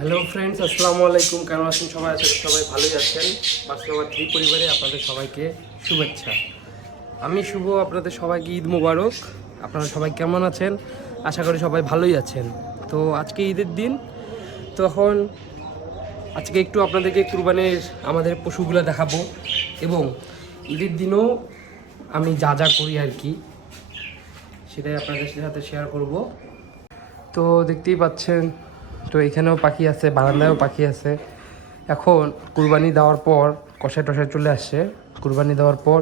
Hello friends আসসালামু আলাইকুম। কেমন আছেন সবাই? আছেন সবাই ভালোই আছেন। বাস্তবা থ্রি পরিবারে আপনাদের সবাইকে শুভেচ্ছা। আমি শুভ, আপনাদের সবাইকে ঈদ মোবারক। আপনারা সবাই কেমন আছেন? আশা করি সবাই ভালোই আছেন। তো আজকে ঈদের দিন। তো এখন আজকে একটু আপনাদেরকে কুরবানির আমাদের পশুগুলো দেখাবো। এবং ঈদের দিনও আমি যা যা করি আর কি, সেটাই আপনাদের সাথে শেয়ার করব। তো দেখতেই পাচ্ছেন তো এখানেও পাখি আছে, বারান্দায়ও পাখি আছে। এখন কুরবানি দেওয়ার পর কষাই টষাই চলে আসছে কুরবানি দেওয়ার পর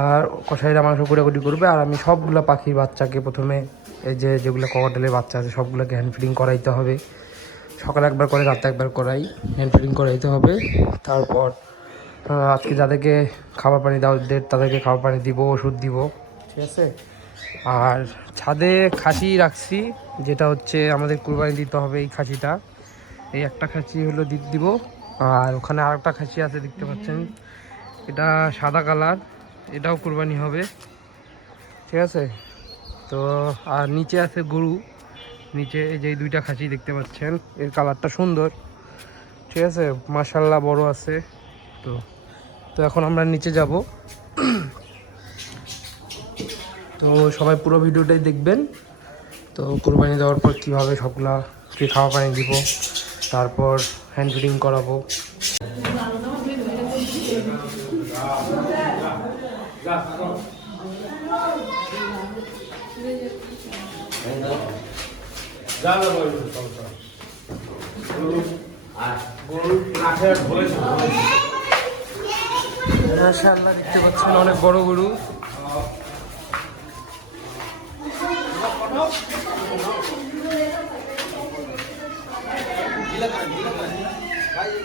আর কষাইরা মাংস কুড়াকুটি করবে আর আমি সবগুলো পাখির বাচ্চাকে প্রথমে এই যে যেগুলো ককটেলের বাচ্চা আছে, সবগুলোকে হ্যান্ড ফিডিং করাইতে হবে। সকালে একবার করে, রাতে একবার করাই হ্যান্ড ফিডিং করাইতে হবে। তারপর আজকে যাদেরকে খাবার পানি দেওয়া তাদেরকে খাবার পানি দিব, ওষুধ দিব। ঠিক আছে? আর ছাদে খাসি রাখছি যেটা হচ্ছে আমাদের কুরবানি দিতে হবে এই খাসিটা। এই একটা খাসি হলো দিতে দিব আর ওখানে আরেকটা খাসি আছে দেখতে পাচ্ছেন। এটা সাদা কালার এটাও কুরবানি হবে। ঠিক আছে? তো আর নিচে আছে গরু। নিচে এই যে দুইটা খাসি দেখতে পাচ্ছেন এর কালারটা সুন্দর। ঠিক আছে? মাশাল্লাহ বড় আছে। তো তো এখন আমরা নিচে যাব। তো সবাই পুরো ভিডিওটাই দেখবেন। তো কোরবানি দেওয়ার পর কীভাবে সবগুলা কি খাওয়া পানি দিব, তারপর হ্যান্ড ফিডিং করাবো। মাশাআল্লাহ, দেখতে পাচ্ছেন অনেক বড় গরু।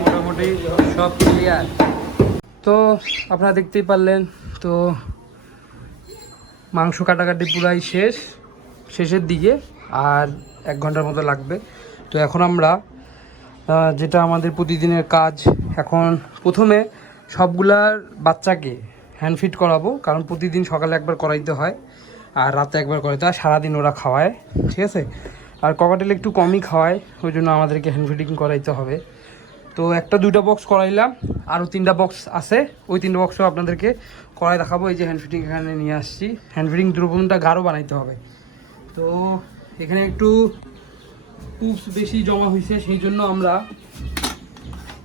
মোটামুটি সব ক্লিয়ার তো আপনারা দেখতেই পারলেন, তো মাংস কাটাকাটি পুরাই শেষ, শেষের দিকে। আর এক ঘণ্টার মতো লাগবে। তো এখন আমরা যেটা আমাদের প্রতিদিনের কাজ, এখন প্রথমে সবগুলার বাচ্চাকে হ্যান্ড ফিট করাবো, কারণ প্রতিদিন সকালে একবার করাইতে হয় আর রাতে একবার করাইতে হয় সারাদিন ওরা খাওয়ায়, ঠিক আছে? আর ককাটেল একটু কমই খাওয়ায়, ওই জন্য আমাদেরকে হ্যান্ড ফিটিং করাইতে হবে। তো একটা দুইটা বক্স করাইলাম, আরও তিনটা বক্স আছে, ওই তিনটা বক্সও আপনাদেরকে করাই দেখাবো, এই যে হ্যান্ড ফিটিং এখানে নিয়ে আসছি। হ্যান্ড ফিটিং দ্রবণটা গাঢ় বানাইতে হবে। তো এখানে একটু পুপস বেশি জমা হয়েছে, সেই জন্য আমরা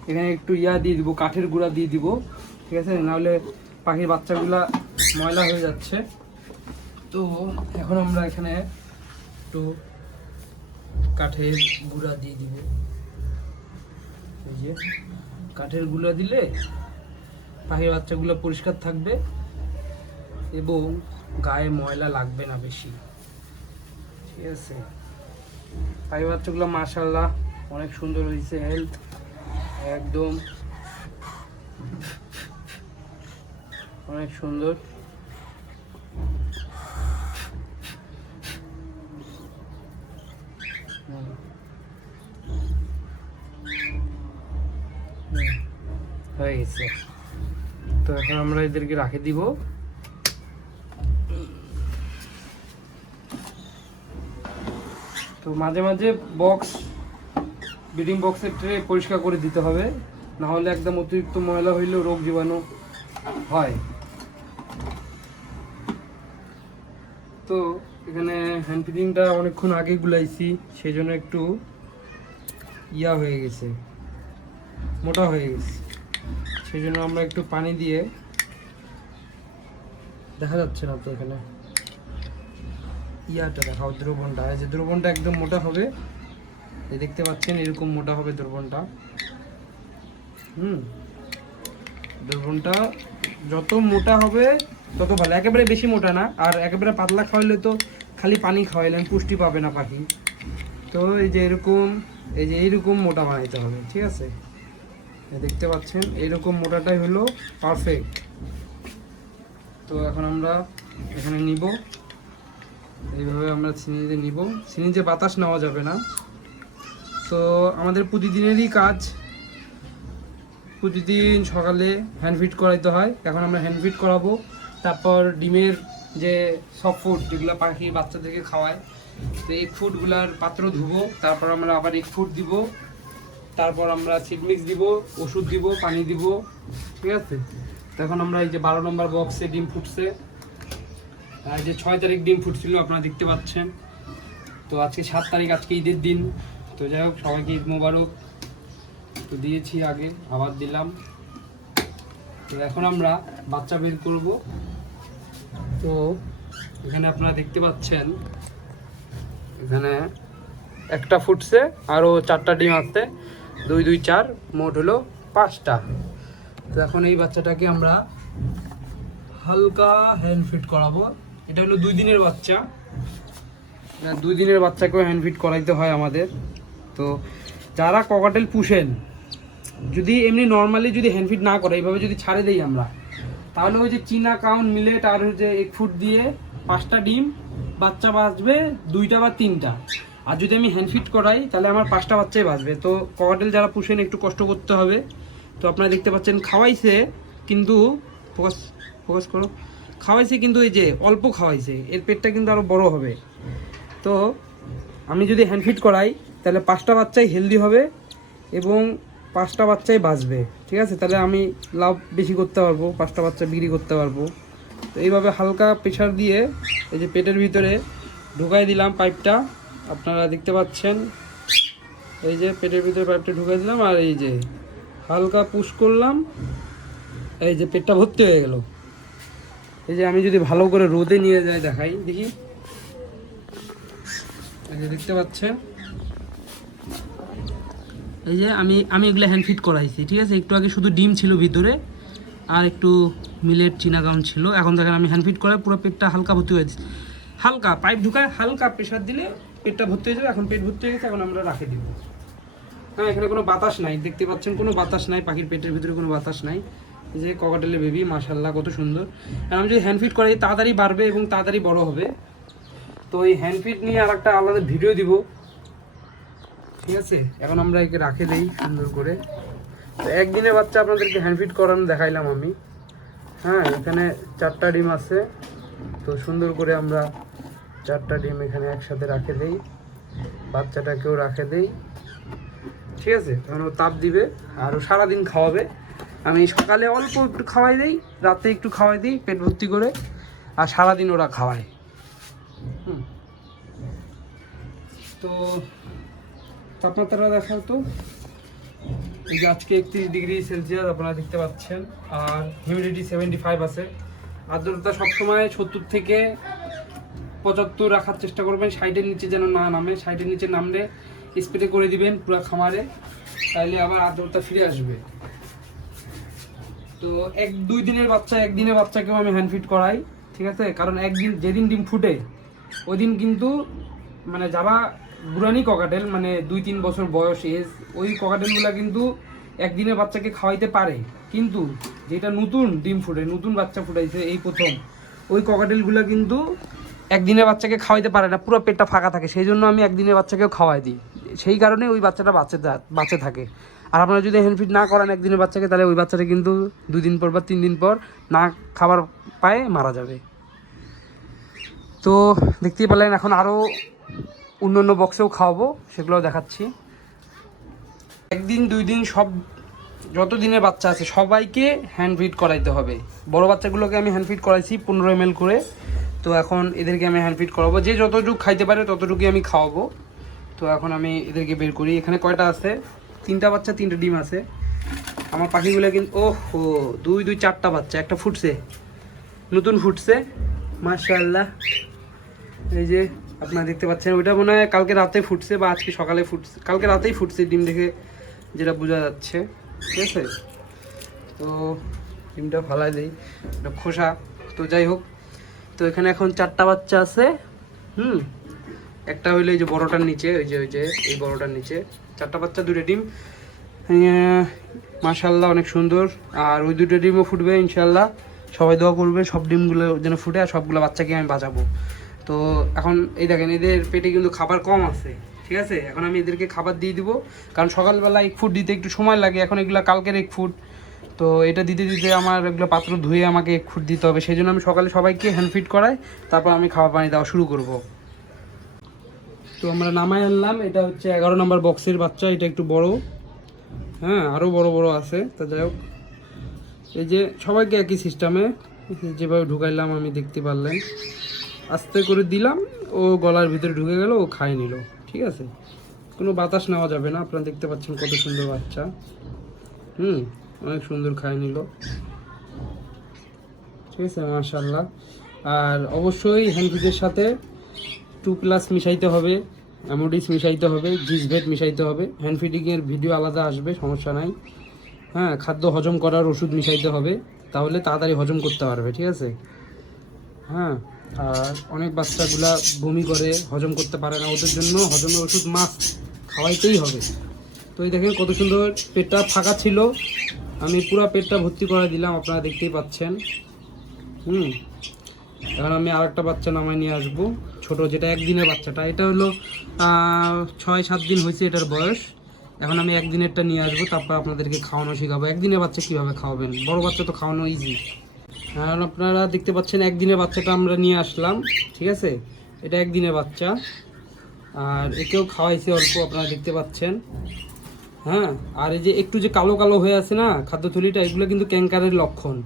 এখানে একটু ইয়া দিয়ে দিব, কাঠের গুঁড়া দিয়ে দিব, ঠিক আছে? নাহলে পাখির বাচ্চাগুলা ময়লা হয়ে যাচ্ছে। তো এখন আমরা এখানে একটু কাঠের গুঁড়া দিয়ে দিব। এই যে, কাঠের গুঁড়া দিলে পাখির বাচ্চাগুলো পরিষ্কার থাকবে এবং গায়ে ময়লা লাগবে না বেশি। ঠিক আছে? পাখি বাচ্চাগুলো মাশাল্লাহ অনেক সুন্দর হয়েছে হেলথ একদম অনেক সুন্দর। হয়ে গেছে। তো এখন আমরা এদেরকে রাখে দিব। তো মাঝে মাঝে বক্স ব্রিডিং বক্সের ট্রে পরিষ্কার করে দিতে হবে না হলে একদম অতিরিক্ত ময়লা হইলেও রোগ জীবাণু হয়। তো এখানে হ্যান্ড ফিডিংটা অনেকক্ষণ আগে গুলাইছি সেই জন্য একটু ইয়া হয়ে গেছে, মোটা হয়ে গেছে। সেই জন্য আমরা একটু পানি দিয়ে, দেখা যাচ্ছে না তো এখানে। ইয়াটা দেখাও, দ্রবণটা। যে দ্রবণটা একদম মোটা হবে। এই দেখতে পাচ্ছেন, এরকম মোটা হবে দ্রবণটা। হুম। দ্রবণটা যত মোটা হবে, তত ভালো। একেবারে বেশি মোটা না, আর একেবারে পাতলা খাওয়াইলে তো খালি পানি খাওয়াইলেন, পুষ্টি পাবে না পাখি। তো এই যে এরকম, এই যে এইরকম মোটা বানাইতে হবে, ঠিক আছে? দেখতে পাচ্ছেন, এইরকম মোটাটাই হলো পারফেক্ট তো এখন আমরা এখানে নিব। এইভাবে আমরা সিনিজে নিব। সিনিজে বাতাস নেওয়া যাবে না। তো আমাদের প্রতিদিনেরই কাজ, প্রতিদিন সকালে হ্যান্ড ফিট করাইতে হয়। এখন আমরা হ্যান্ড ফিট করাবো। তারপর ডিমের যে সব ফুড যেগুলো পাখি বাচ্চাদেরকে খাওয়ায়, তো এগ ফুডগুলার পাত্র ধুবো। তারপর আমরা আবার এগ ফুড দিব। তারপর আমরা সিড মিক্স দিব, ওষুধ দিব, পানি দিব। ঠিক আছে? তো এখন আমরা এই যে বারো নম্বর বক্সে ডিম ফুটছে। যে ছয় তারিখ ডিম ফুটছিল, আপনারা দেখতে পাচ্ছেন। তো আজকে সাত তারিখ, আজকে ঈদের দিন। তো যাই হোক, সবাইকে ঈদ মোবারক। তো দিয়েছি আগে আবার দিলাম। তো এখন আমরা বাচ্চা বের করব। তো এখানে আপনারা দেখতে পাচ্ছেন, এখানে একটা ফুটছে, আরও চারটা ডিম আসছে দুই দুই, চার, মোট হলো পাঁচটা। তো এখন এই বাচ্চাটাকে আমরা হালকা হ্যান্ড ফিট করাবো। এটা হলো দুই দিনের বাচ্চা। দুই দিনের বাচ্চাকেও হ্যান্ড ফিট করাইতে হয় আমাদের। তো যারা ককাটেল পুষেন, যদি এমনি নর্মালি যদি হ্যান্ড ফিট না করে, এইভাবে যদি ছাড়ে দেই আমরা, তাহলে ওই যে চীনা কাউন মিলেট আর হচ্ছে এক ফুট দিয়ে পাঁচটা ডিম, বাচ্চা বাঁচবে দুইটা বা তিনটা। আর যদি আমি হ্যান্ড ফিট করাই, তাহলে আমার পাঁচটা বাচ্চাই বাঁচবে। তো ককাটেল যারা পুষেন, একটু কষ্ট করতে হবে। তো আপনারা দেখতে পাচ্ছেন, খাওয়াইছে, কিন্তু ফোকাস ফোকাস করো। খাওয়াইছে কিন্তু এই যে অল্প খাওয়াইছে, এর পেটটা কিন্তু আরও বড় হবে। তো আমি যদি হ্যান্ড ফিট করাই, তাহলে পাঁচটা বাচ্চাই হেলদি হবে এবং পাঁচটা বাচ্চাই বাঁচবে, ঠিক আছে? তাহলে আমি লাভ বেশি করতে পারব, পাঁচটা বাচ্চা বিক্রি করতে পারব। তো এইভাবে হালকা প্রেশার দিয়ে এই যে পেটের ভিতরে ঢুকাই দিলাম পাইপটা আপনারা দেখতে পাচ্ছেন, এই যে পেটের ভিতরে পাইপটা ঢুকাই দিলাম আর এই যে হালকা পুশ করলাম, এই যে পেটটা ভর্তি হয়ে গেল। এই যে আমি যদি ভালো করে রোদে নিয়ে যাই দেখাই, দেখি। এই যে দেখতে পাচ্ছেন? এই যে আমি আমি এগুলো হ্যান্ড ফিট করাইছি, ঠিক আছে? একটু আগে শুধু ডিম ছিল ভিতরে, আর একটু মিলেট চিনাগাউন ছিল। এখন দেখেন আমি হ্যান্ড ফিট করাই, পুরো পেটটা হালকা ভর্তি হয়ে গেছে। হালকা, পাইপ ঢুকায় হালকা প্রেশার দিলে পেটটা ভর্তি হয়ে যাবে, এখন পেট ভর্তি হয়ে গেছে, এখন আমরা রাখে দিব। হ্যাঁ এখানে কোনো বাতাস নাই, দেখতে পাচ্ছেন কোনো বাতাস নাই, পাখির পেটের ভিতরে কোনো বাতাস নাই। এই যে ককাটেলের বেবি মাশাল্লাহ কত সুন্দর। আর আমি যদি হ্যান্ড ফিট করাই, তাড়াতাড়ি বাড়বে এবং তাড়াতাড়ি বড় হবে। তো এই হ্যান্ড ফিট নিয়ে আর একটা আলাদা ভিডিও দিব। ঠিক আছে? এখন আমরা একে রাখে দেই সুন্দর করে। তো একদিনের বাচ্চা আপনাদেরকে হ্যান্ড ফিট করানো দেখাইলাম আমি। হ্যাঁ এখানে চারটা ডিম আছে। তো সুন্দর করে আমরা চারটা ডিম এখানে একসাথে রাখে দেই। বাচ্চাটাকেও রাখে দেই। ঠিক আছে? তখন ও তাপ দিবে আর সারাদিন খাওয়াবে। আমি সকালে অল্প একটু খাওয়াই দিই, রাতে একটু খাওয়াই দিই, পেট ভর্তি করে, আর সারাদিন ওরা খাওয়ায়। তো তাপমাত্রা দেখাও তো। এই যে আজকে একত্রিশ ডিগ্রি সেলসিয়াস আপনারা দেখতে পাচ্ছেন, আর হিউমিডিটি সেভেন্টি ফাইভ আছে। আর্দ্রতা সবসময় সত্তর থেকে পঁচাত্তর রাখার চেষ্টা করবেন, সাইডের নিচে যেন না নামে। সাইডের নিচে নামলে স্প্রে করে দিবেন পুরো খামারে, তাইলে আবার আর্দ্রতা ফিরে আসবে। তো এক, দুই দিনের বাচ্চা একদিনের বাচ্চাকেও আমি হ্যান্ড ফিট করাই, ঠিক আছে? কারণ একদিন, যেদিন ডিম ফুটে ওই দিন কিন্তু মানে যারা বুড়ানি ককাটেল মানে দুই, তিন বছর বয়স এজ ওই ককাটেলগুলা কিন্তু একদিনের বাচ্চাকে খাওয়াইতে পারে। কিন্তু যেটা নতুন ডিম ফুটে, নতুন বাচ্চা ফুটাইছে, এই প্রথম, ওই ককাটেলগুলো কিন্তু একদিনের বাচ্চাকে খাওয়াইতে পারে না, পুরো পেটটা ফাঁকা থাকে। সেই জন্য আমি একদিনের বাচ্চাকেও খাওয়াই দিই। সেই কারণে ওই বাচ্চাটা বাঁচে বাঁচে থাকে। আর আপনারা যদি হ্যান্ডফিট না করান একদিনের বাচ্চাকে, তাহলে ওই বাচ্চাটা কিন্তু দুই দিন পর বা তিন দিন পর না খাবার পায়ে, মারা যাবে। তো দেখতেই পেলেন, এখন আরও অন্য অন্য বক্সেও খাওয়াবো, সেগুলোও দেখাচ্ছি। একদিন দুই দিন সব যত দিনের বাচ্চা আছে, সবাইকে হ্যান্ড ফিট করাইতে হবে। বড় বাচ্চাগুলোকে আমি হ্যান্ড ফিট করাইছি পনেরো এম করে। তো এখন এদেরকে আমি হ্যান্ড ফিট করাবো। যে যতটুকু খাইতে পারে, ততটুকুই আমি খাওয়াবো। তো এখন আমি এদেরকে বের করি। এখানে কয়টা আছে? তিনটা বাচ্চা, তিনটা ডিম আছে। আমার পাখিগুলো কিন্তু ও হো দুই দুই, চারটা বাচ্চা, একটা ফুটছে। নতুন ফুটছে, মাশাআল্লাহ। এই যে আপনারা দেখতে পাচ্ছেন, ওইটা মনে হয় কালকে রাতে ফুটছে বা আজকে সকালে ফুটছে। কালকে রাতেই ফুটছে ডিম দেখে যেটা বোঝা যাচ্ছে। ঠিক আছে? তো ডিমটা ফালাই দিই খোসা। তো যাই হোক, তো এখানে এখন চারটা বাচ্চা আছে। হুম? একটা হইল এই যে বড়টার নিচে, ওই যে ওই যে, এই বড়টার নিচে। চারটা বাচ্চা দুটো ডিম। মাশাল্লাহ অনেক সুন্দর। আর ওই দুটো ডিমও ফুটবে ইনশাল্লাহ সবাই দোয়া করবে সব ডিমগুলো যেন ফুটে, আর সবগুলো বাচ্চাকে আমি বাঁচাবো। তো এখন এই দেখেন, এদের পেটে কিন্তু খাবার কম আছে, ঠিক আছে? এখন আমি এদেরকে খাবার দিয়ে দিব, কারণ সকালবেলা এক ফুট দিতে একটু সময় লাগে, এখন এগুলো কালকের এক ফুট। তো এটা দিতে দিতে আমার এগুলো পাত্র ধুয়ে আমাকে এক ফুট দিতে হবে, সেই জন্য আমি সকালে সবাইকে হ্যান্ড ফিট করাই, তারপর আমি খাবার পানি দেওয়া শুরু করব। তো আমরা নামাই আনলাম। এটা হচ্ছে এগারো নম্বর বক্সের বাচ্চা, এটা একটু বড়। হ্যাঁ আরও বড় বড় আছে, তা যাই হোক। এই যে সবাইকে একই সিস্টেমে, যেভাবে ঢুকাইলাম আমি দেখতে পারলেন। আস্তে করে দিলাম, ও গলার ভিতরে ঢুকে গেল, ও খাই নিল, ঠিক আছে? কোনো বাতাস নেওয়া যাবে না, আপনারা দেখতে পাচ্ছেন কত সুন্দর বাচ্চা। হুম, অনেক সুন্দর খাই নিল। ঠিক আছে মাশাল্লাহ আর অবশ্যই হ্যান্ডফিটের সাথে টু প্লাস মিশাইতে হবে অ্যামোডিস মিশাইতে হবে জিসভেট মিশাইতে হবে হ্যান্ড ফিডিংয়ের ভিডিও আলাদা আসবে, সমস্যা নাই। হ্যাঁ খাদ্য হজম করার ওষুধ মিশাইতে হবে, তাহলে তাড়াতাড়ি হজম করতে পারবে, ঠিক আছে? হ্যাঁ আর অনেক বাচ্চাগুলা বমি করে, হজম করতে পারে না, ওদের জন্য হজমের ওষুধ মাস্ট খাওয়াইতেই হবে। তো এই দেখেন কত সুন্দর পেটটা ফাঁকা ছিল। আমি পুরো পেটটা ভর্তি করে দিলাম, আপনারা দেখতেই পাচ্ছেন। হুম এখন আমি আরেকটা বাচ্চা নামায় নিয়ে আসব। ছোট যেটা একদিনের বাচ্চাটা, এটা হলো ছয়, সাত দিন হয়েছে এটার বয়স। এখন আমি একদিনেরটা নিয়ে আসব, তারপর আপনাদেরকে খাওয়ানো শেখাবো। একদিনের বাচ্চা কীভাবে খাওয়াবেন? বড় বাচ্চা তো খাওয়ানো ইজি এখন আপনারা দেখতে পাচ্ছেন, একদিনের বাচ্চাটা আমরা নিয়ে আসলাম, ঠিক আছে? এটা একদিনের বাচ্চা। আর একেও খাওয়াইছে অল্প, আপনারা দেখতে পাচ্ছেন। হ্যাঁ? আর এই যে একটু যে কালো কালো হয়ে আছে না খাদ্যথলিটা এগুলো কিন্তু ক্যাঙ্কারের লক্ষণ।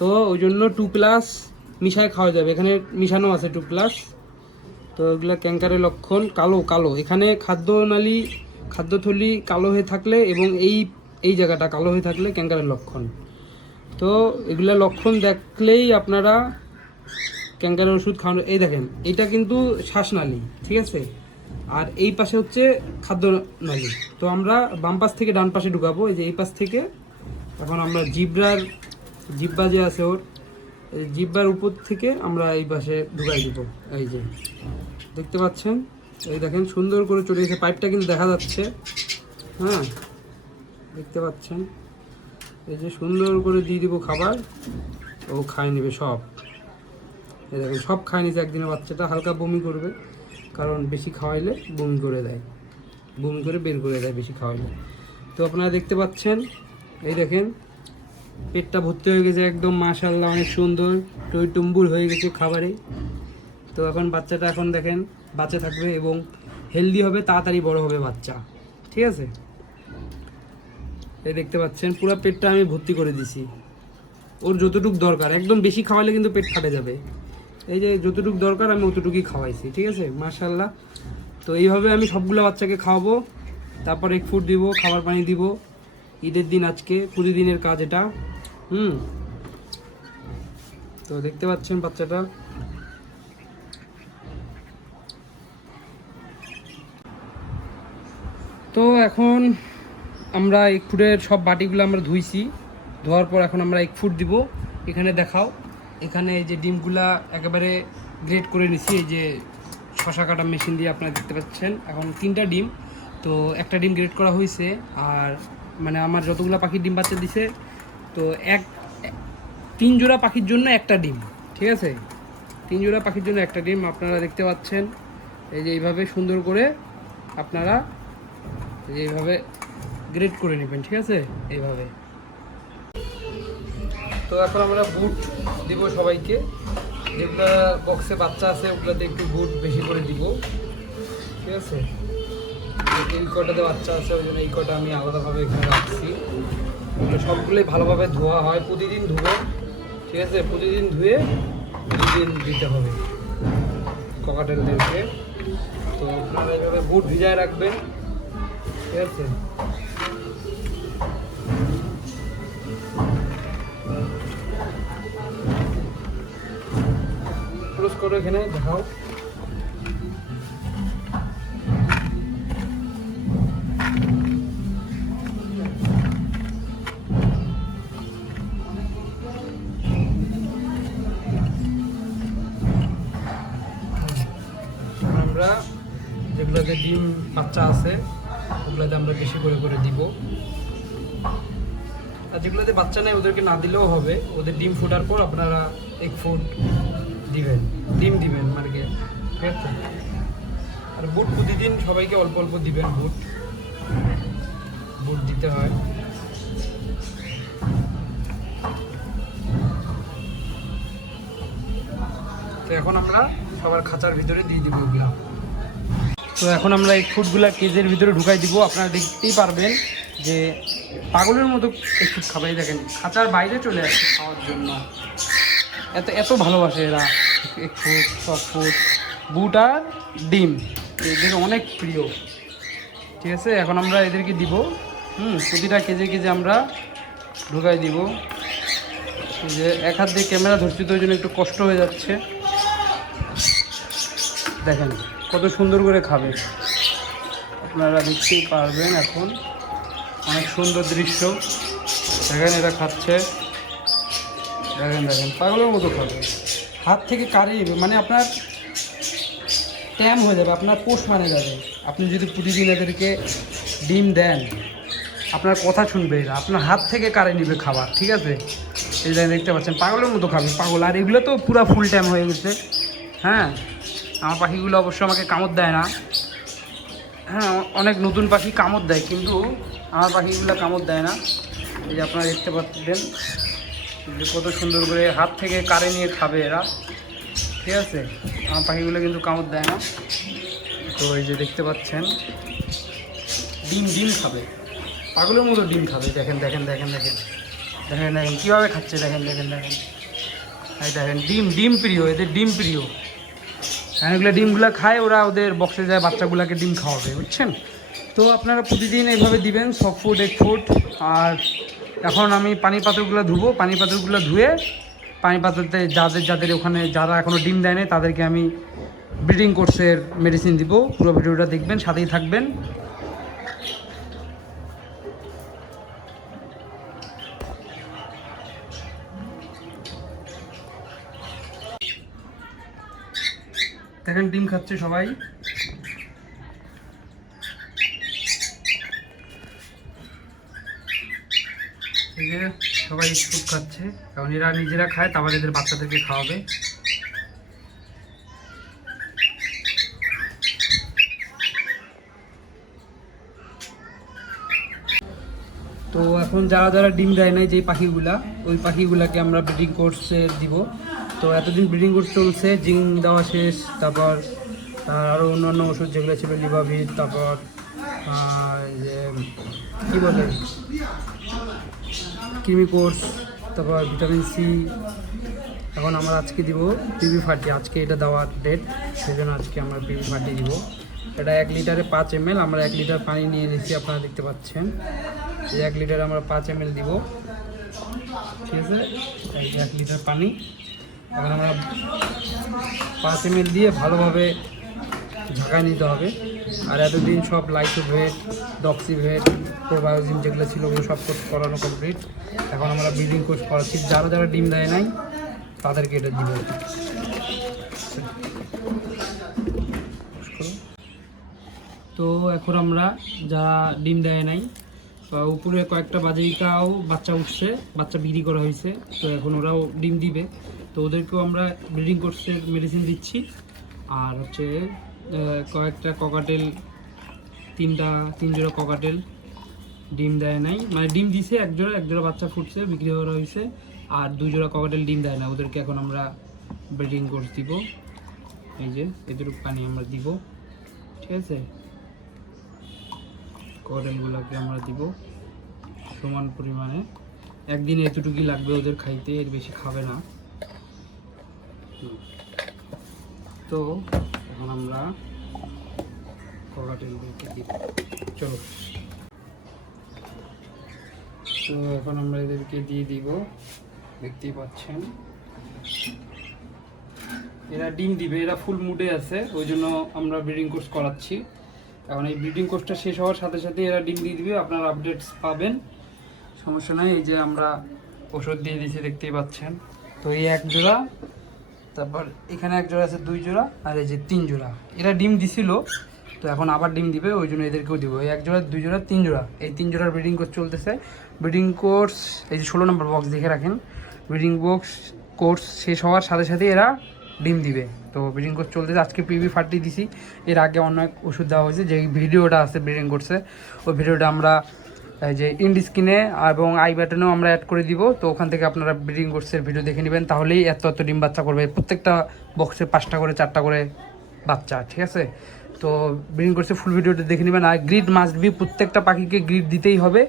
তো ওই জন্য টু প্লাস মিশায় খাওয়া যাবে। এখানে মিশানো আছে টু প্লাস তো এগুলো ক্যাঙ্কারের লক্ষণ কালো কালো। এখানে খাদ্যনালী, খাদ্যথলি কালো হয়ে থাকলে এবং এই এই জায়গাটা কালো হয়ে থাকলে ক্যাঙ্কারের লক্ষণ। তো এগুলা লক্ষণ দেখলেই আপনারা ক্যাঙ্কারের ওষুধ খাওয়ানো এই দেখেন এটা কিন্তু শ্বাসনালী, ঠিক আছে? আর এই পাশে হচ্ছে খাদ্য নালী তো আমরা বাম পাশ থেকে ডান পাশে ঢুকাবো, এই যে এই পাশ থেকে। এখন আমরা জিব্রার জিব্বা যে আছে ওর জিব্বার উপর থেকে আমরা এই পাশে ঢুকাই দিব। এই যে, দেখতে পাচ্ছেন? এই দেখেন, সুন্দর করে চলে গেছে। পাইপটা কিন্তু দেখা যাচ্ছে। হ্যাঁ দেখতে পাচ্ছেন? এই যে সুন্দর করে দিয়ে দিব খাবার। ও খাই নেবে সব। এই দেখেন, সব খাই নিছে একদিনের বাচ্চাটা। হালকা বমি করবে, কারণ বেশি খাওয়াইলে বমি করে দেয়। বমি করে বের করে দেয় বেশি খাওয়াইলে। তো আপনারা দেখতে পাচ্ছেন? এই দেখেন পেটটা ভর্তি হয়ে গেছে একদম মাশাল্লাহ অনেক সুন্দর। টই টুম্বুর হয়ে গেছে খাবারে। তো এখন বাচ্চাটা এখন দেখেন, বাচ্চা থাকবে এবং হেলদি হবে, তাড়াতাড়ি বড় হবে বাচ্চা। ঠিক আছে? এই দেখতে পাচ্ছেন, পুরো পেটটা আমি ভর্তি করে দিছি। ওর যতটুক দরকার, একদম বেশি খাওয়ালে কিন্তু পেট ফাটে যাবে। এই যে যতটুক দরকার, আমি অতটুকুই খাওয়াইছি, ঠিক আছে? মার্শাল্লাহ তো এইভাবে আমি সবগুলো বাচ্চাকে খাওয়াবো। তারপর এক ফুড দিব, খাবার পানি দিব। ঈদের দিন আজকে প্রতিদিনের কাজ এটা। হুম। তো দেখতে পাচ্ছেন বাচ্চাটা। তো এখন আমরা এক ফুটের সব বাটিগুলো আমরা ধুইছি। ধোয়ার পর এখন আমরা এক ফুট দিব। এখানে দেখাও। এখানে এই যে ডিমগুলা একেবারে গ্রেড করে নিছি। এই যে শশা কাটা মেশিন দিয়ে আপনারা দেখতে পাচ্ছেন। এখন তিনটা ডিম। তো একটা ডিম গ্রেড করা হয়েছে আর মানে আমার যতগুলো পাখির ডিম বাচ্চা দিছে তো এক, তিন জোড়া পাখির জন্য একটা ডিম, ঠিক আছে? তিন জোড়া পাখির জন্য একটা ডিম আপনারা দেখতে পাচ্ছেন। এই যে এইভাবে সুন্দর করে আপনারা এই যে এইভাবে গ্রেড করে নেবেন, ঠিক আছে? এইভাবে। তো এখন আমরা বুট দিব সবাইকে। যেগুলো বক্সে বাচ্চা আছে, ওগুলোতে একটু বুট বেশি করে দিব, ঠিক আছে? এই কটাতে বাচ্চা আছে, ওই জন্য এই কটা আমি আলাদাভাবে এখানে রাখছি। সবগুলোই ভালোভাবে ধোয়া হয়। প্রতিদিন ধুবো, ঠিক আছে? প্রতিদিন ধুয়ে প্রতিদিন দিতে হবে ককাটেলদেরকে তো আপনারা এইভাবে বুট ভিজায় রাখবেন, ঠিক আছে? ক্লোজ করো এখানে, দেখাও। করে করে দিব। আর যেগুলোতে বাচ্চা নেই ওদেরকে না দিলেও হবে। ওদের ডিম ফোটার পর আপনারা এক ফুট দিবেন। ডিম দিবেন কি, ঠিক আছে? আর বুট প্রতিদিন সবাইকে অল্প অল্প দিবেন বুট। বুট দিতে হয়। তো এখন আমরা সবার খাঁচার ভিতরে দিয়ে দিব ওগুলা। তো এখন আমরা এই ফুডগুলা কেজের ভিতরে ঢুকাই দিব। আপনারা দেখতেই পারবেন যে পাগলের মতো এই ফুড খাবাই দেখেন, খাঁচার বাইরে চলে আসছে খাওয়ার জন্য। এত এত ভালোবাসে এরা। এক ফুট সব ফুট বুট আর ডিম, এদের অনেক প্রিয়। ঠিক আছে, এখন আমরা এদেরকে দিব। হুম, প্রতিটা কেজে কেজে আমরা ঢুকাই দিব। যে এক হাত দিয়ে ক্যামেরা ধরছি, তো ওই জন্য একটু কষ্ট হয়ে যাচ্ছে। দেখেন, কত সুন্দর করে খাবে। আপনারা দেখতেই পারবেন এখন, অনেক সুন্দর দৃশ্য। দেখেন এটা খাচ্ছে। দেখেন দেখেন, পাগলের মতো খাবে। হাত থেকে কারি মানে আপনার ট্যাম হয়ে যাবে, আপনার পোষ মানে যাবে। আপনি যদি প্রতিদিন এদেরকে ডিম দেন, আপনার কথা শুনবে এরা। আপনার হাত থেকে কারে নিবে খাবার, ঠিক আছে? এই দেখতে পাচ্ছেন, পাগলের মতো খাবে, পাগল। আর এগুলো তো পুরো ফুল টাইম হয়ে গেছে। হ্যাঁ? আমার পাখিগুলো অবশ্য আমাকে কামড় দেয় না। হ্যাঁ অনেক নতুন পাখি কামড় দেয়, কিন্তু আমার পাখিগুলো কামড় দেয় না। এই যে আপনারা দেখতে পাচ্ছেন যে কত সুন্দর করে হাত থেকে কারে নিয়ে খাবে এরা। ঠিক আছে? আমার পাখিগুলো কিন্তু কামড় দেয় না। তো এই যে দেখতে পাচ্ছেন, ডিম ডিম খাবে। পাগলের মতো ডিম খাবে। দেখেন দেখেন দেখেন দেখেন। দেখেন দেখেন, কীভাবে খাচ্ছে। দেখেন দেখেন দেখেন। এই দেখেন, ডিম ডিম প্রিয়, এদের ডিম প্রিয়। হ্যাঁ এগুলো ডিমগুলো খায় ওরা ওদের বক্সে যায়, বাচ্চাগুলোকে ডিম খাওয়াবে, বুঝছেন? তো আপনারা প্রতিদিন এইভাবে দিবেন সব ফুড এক ফুট আর এখন আমি পানি পাত্রগুলো ধুবো, পানি পাত্রগুলো ধুয়ে পানি পাত্রতে যাদের যাদের ওখানে যারা এখনও ডিম দেয়নি তাদেরকে আমি ব্রিডিং কোর্সের মেডিসিন দিব। পুরো ভিডিওটা দেখবেন, সাথেই থাকবেন। দেখেন, ডিম খাচ্ছে সবাই। সবাই স্কুপ খাচ্ছে, কারণ এরা নিজেরা খায়, তারপর এদের বাচ্চাদেরকে খাওয়াবে। তো এখন যারা যারা ডিম দেয় নাই যে পাখিগুলা, ওই পাখিগুলাকে আমরা ব্রিডিং কোর্সে দিব। তো এতদিন ব্রিডিং কোর্স চলছে, জিং দেওয়া শেষ, তারপর আর আরও অন্যান্য ওষুধ যেগুলো ছিল লিভাভিট তারপর যে, কী বলে? কিমি কোর্স, তারপর ভিটামিন সি। এখন আমরা আজকে দিব পিবি ফার্টি, আজকে এটা দেওয়ার ডেট সেই জন্য আজকে আমরা পিবি ফার্টি দিব। এটা এক লিটারে পাঁচ এম এল আমরা এক লিটার পানি নিয়ে নিচ্ছি আপনারা দেখতে পাচ্ছেন। এক লিটার আমরা পাঁচ এম এল দিব। ঠিক আছে? এক লিটার পানি। এখন আমরা পাঁচ এম দিয়ে ভালোভাবে ঝাঁকায় নিতে হবে। আর এতদিন সব লাইসোভেট ডক্সিভেট প্রোবায়োজিন যেগুলো ছিল ওগুলো সব করানো কমপ্লিট এখন আমরা ব্রিডিং কোর্স করাচ্ছি। যারা যারা ডিম দেয় নাই, তাদেরকে এটা দিব। তো এখন আমরা যারা ডিম দেয় নাই উপরে কয়েকটা বাজিকাও বাচ্চা উঠছে, বাচ্চা বিক্রি করা হয়েছে, তো এখন ওরাও ডিম দিবে। তো ওদেরকেও আমরা ব্রিডিং কোর্সের মেডিসিন দিচ্ছি। আর হচ্ছে কয়েকটা ককাটেল তিনটা তিন জোড়া ককাটেল ডিম দেয় নাই। মানে ডিম দিছে এক জোড়া এক জোড়া বাচ্চা ফুটছে, বিক্রি করা হয়েছে, আর দুই জোড়া ককাটেল ডিম দেয় না। ওদেরকে এখন আমরা ব্রিডিং কোর্স দিব। এই যে এদেরও পানি আমরা দিব। ঠিক আছে? ককাটেলগুলোকে আমরা দিব সমান পরিমাণে। একদিন এতটুকুই লাগবে ওদের খাইতে, এর বেশি খাবে না। তো এখন আমরা ককাটেলগুলোকে দিব। চলো। তো এখন আমরা এদেরকে দিয়ে দিব। দেখতেই পাচ্ছেন। এরা ডিম দিবে, এরা ফুল মুডে আছে, ওই জন্য আমরা ব্রিডিং কোর্স করাচ্ছি। এখন এই ব্রিডিং কোর্সটা শেষ হওয়ার সাথে সাথে এরা ডিম দিয়ে দিবে, আপনারা আপডেটস পাবেন। সমস্যা নাই, এই যে আমরা ওষুধ দিয়ে দিয়েছি, দেখতেই পাচ্ছেন। তো এই এক জোড়া, তারপর এখানে এক জোড়া আছে, দুই জোড়া, আর এই যে তিন জোড়া। এরা ডিম দিছিল, তো এখন আবার ডিম দিবে, ওই জন্য এদেরকেও দিব। এক জোড়া, দুই জোড়া, তিন জোড়া। এই তিন জোড়ার ব্রিডিং কোর্স চলতেছে। ব্রিডিং কোর্স, এই যে ষোলো নম্বর বক্স দেখে রাখেন। ব্রিডিং বক্স কোর্স শেষ হওয়ার সাথে সাথে এরা ডিম দিবে। তো ব্রিডিং কোর্স চলতেছে। আজকে পিবি ফাটি দিছি। এর আগে অনেক ওষুধ দেওয়া হয়েছে, যে ভিডিওটা আছে ব্রিডিং কোর্সে। ওই ভিডিওটা আমরা যে ইন্ড স্ক্রিনে এবং আই বাটনেও আমরা অ্যাড করে দিব। তো ওখান থেকে আপনারা ব্রিডিং কোর্সের ভিডিও দেখে নেবেন। তাহলেই এত এত ডিম বাচ্চা করবে। প্রত্যেকটা বক্সে পাঁচটা করে, চারটা করে বাচ্চা, ঠিক আছে? তো ব্রিডিং কোর্সে ফুল ভিডিওটা দেখে নেবেন। আর গ্রিড মাস্ট বি প্রত্যেকটা পাখিকে গ্রিড দিতেই হবে।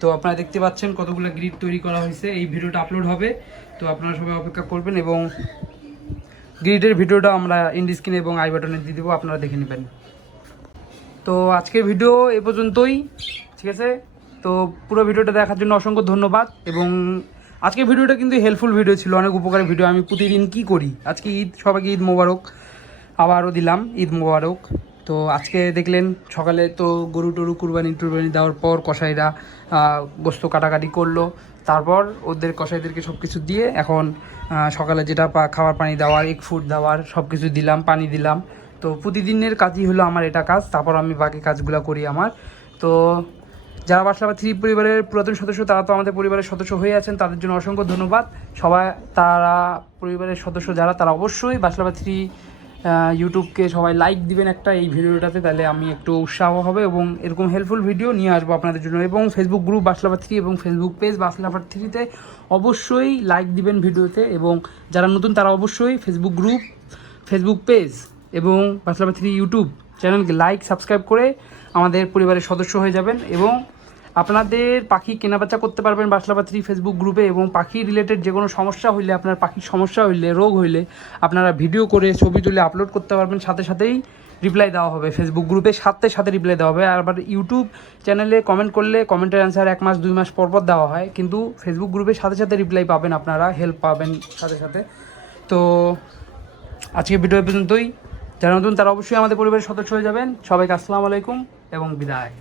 তো আপনারা দেখতে পাচ্ছেন কতগুলো গ্রিড তৈরি করা হয়েছে। এই ভিডিওটা আপলোড হবে। তো আপনারা সবাই অপেক্ষা করবেন এবং গ্রিডের ভিডিওটা আমরা ইন্ড স্ক্রিনে এবং আই বাটনে দিয়ে দেবো আপনারা দেখে নেবেন। তো আজকের ভিডিও এ পর্যন্তই ঠিক আছে? তো পুরো ভিডিওটা দেখার জন্য অসংখ্য ধন্যবাদ এবং আজকের ভিডিওটা কিন্তু হেল্পফুল ভিডিও ছিল অনেক উপকারী ভিডিও আমি প্রতিদিন কি করি? আজকে ঈদ সবাইকে ঈদ মোবারক। আবারও দিলাম ঈদ মোবারক। তো আজকে দেখলেন সকালে তো গরু টরু কুরবানি টুরবানি দেওয়ার পর কসাইরা আহ, গোস্ত কাটাকাটি করল। তারপর ওদের কসাইদেরকে সব কিছু দিয়ে এখন সকালে যেটা খাবার পানি দেওয়ার এক ফুড দেওয়ার সব কিছু দিলাম, পানি দিলাম। তো প্রতিদিনের কাজই হলো আমার এটা কাজ, তারপর আমি বাকি কাজগুলো করি আমার। তো যারা বাসলাবা থ্রি পরিবারের পুরাতন সদস্য, তারা তো আমাদের পরিবারের সদস্য হয়ে আছেন, তাদের জন্য অসংখ্য ধন্যবাদ। সবাই, তারা পরিবারের সদস্য যারা, তারা অবশ্যই বাসলাবা থ্রি ইউটিউবকে সবাই লাইক দিবেন একটা এই ভিডিওটাতে, তাহলে আমি একটু উৎসাহ হবে এবং এরকম হেল্পফুল ভিডিও নিয়ে আসব আপনাদের জন্য। এবং ফেসবুক গ্রুপ বাসলাবা থ্রি এবং ফেসবুক পেজ বাসলাবা থ্রিতে অবশ্যই লাইক দিবেন ভিডিওতে এবং যারা নতুন, তারা অবশ্যই ফেসবুক গ্রুপ ফেসবুক পেজ এবং বাসলাবা থ্রি ইউটিউব চ্যানেলকে লাইক সাবস্ক্রাইব করে আমাদের পরিবারের সদস্য হয়ে যাবেন এবং আপনাদের পাখি কেনাবেচা করতে পারবেন বাসলাবা থ্রি ফেসবুক গ্রুপে এবং পাখি রিলেটেড যে কোনো সমস্যা হইলে, আপনার পাখির সমস্যা হইলে, রোগ হইলে আপনারা ভিডিও করে ছবি তুলে আপলোড করতে পারবেন। সাথে সাথেই রিপ্লাই দেওয়া হবে ফেসবুক গ্রুপে সাথে সাথে রিপ্লাই দেওয়া হবে। আবার ইউটিউব চ্যানেলে কমেন্ট করলে কমেন্টের অ্যান্সার এক মাস, দুই মাস পর পর দেওয়া হয়। কিন্তু ফেসবুক গ্রুপে সাথে সাথে রিপ্লাই পাবেন আপনারা হেল্প পাবেন সাথে সাথে। তো আজকে ভিডিও পর্যন্তই। যারা নতুন, তারা অবশ্যই আমাদের পরিবারের সদস্য হয়ে যাবেন। সবাইকে আসসালামু আলাইকুম এবং বিদায়।